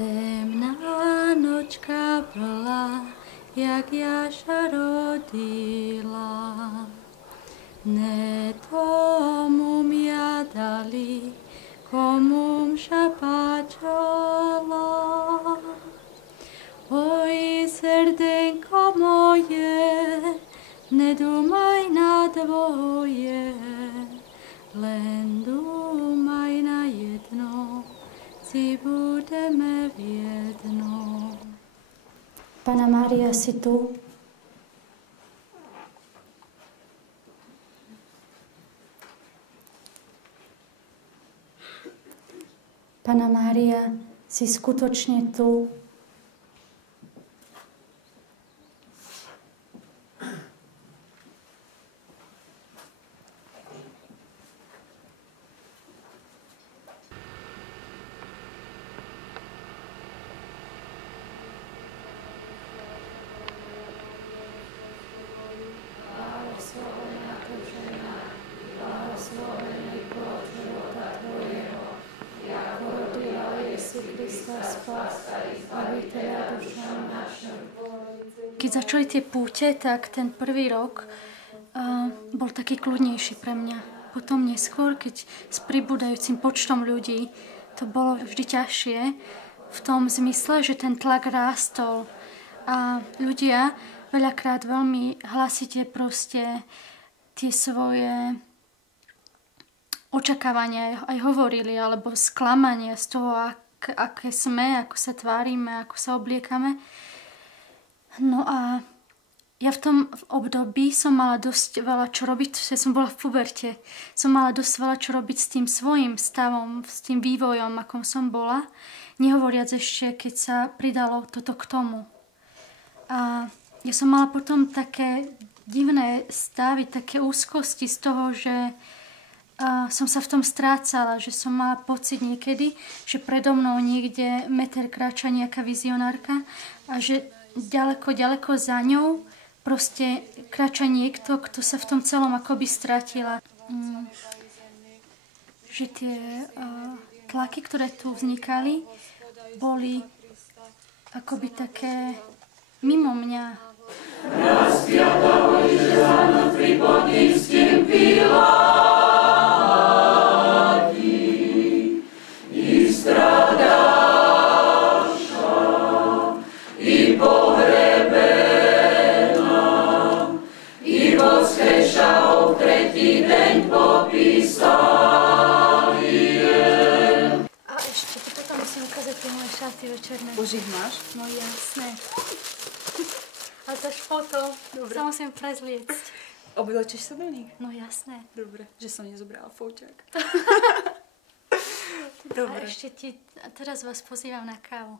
Temná nočka bola, jak Jaša rodila. Ne tomu mňa dali, komu mša páčala. Oj, srdenko moje, nedumaj na dvoje, len dumaj na jedno, si budeme v jednom. Panna Mária, si tu? Panna Mária, si skutočne tu? Keď začali tie púte, tak ten prvý rok bol taký kľudnejší pre mňa. Potom neskôr, keď s pribúdajúcim počtom ľudí, to bolo vždy ťažšie v tom zmysle, že ten tlak rástol a ľudia veľakrát veľmi hlasite proste tie svoje očakávania aj hovorili, alebo sklamanie z toho, aké sme, ako sa tvárime, ako sa obliekame. No a ja v tom období som mala dosť veľa čo robiť, že som bola v puberte. Som mala dosť veľa čo robiť s tým svojím stavom, s tým vývojom, akom som bola. Nehovoriac ešte, keď sa pridalo toto k tomu. A ja som mala potom také divné stavy, také úzkosti z toho, že som sa v tom strácala, že som mala pocit niekedy, že predo mnou niekde meter kráča nejaká vizionárka a že ďaleko, ďaleko za ňou proste kráča niekto, kto sa v tom celom akoby stratila. Že tie tlaky, ktoré tu vznikali, boli akoby také mimo mňa. Rozpiatałeś rano pri podnímským Piláti, i stradaša, i pohrebená, i voskreša o tretí deň popísali je. A ešte, toto musím ukázať tie moje šaty večerné. Už ich máš? No jasné. A to až potom sa musím prezliecť. Oblečeš sa do nich? No jasné. Dobre, že som nezobrala foťák. Dobre. A ešte teraz vás pozývam na kávu.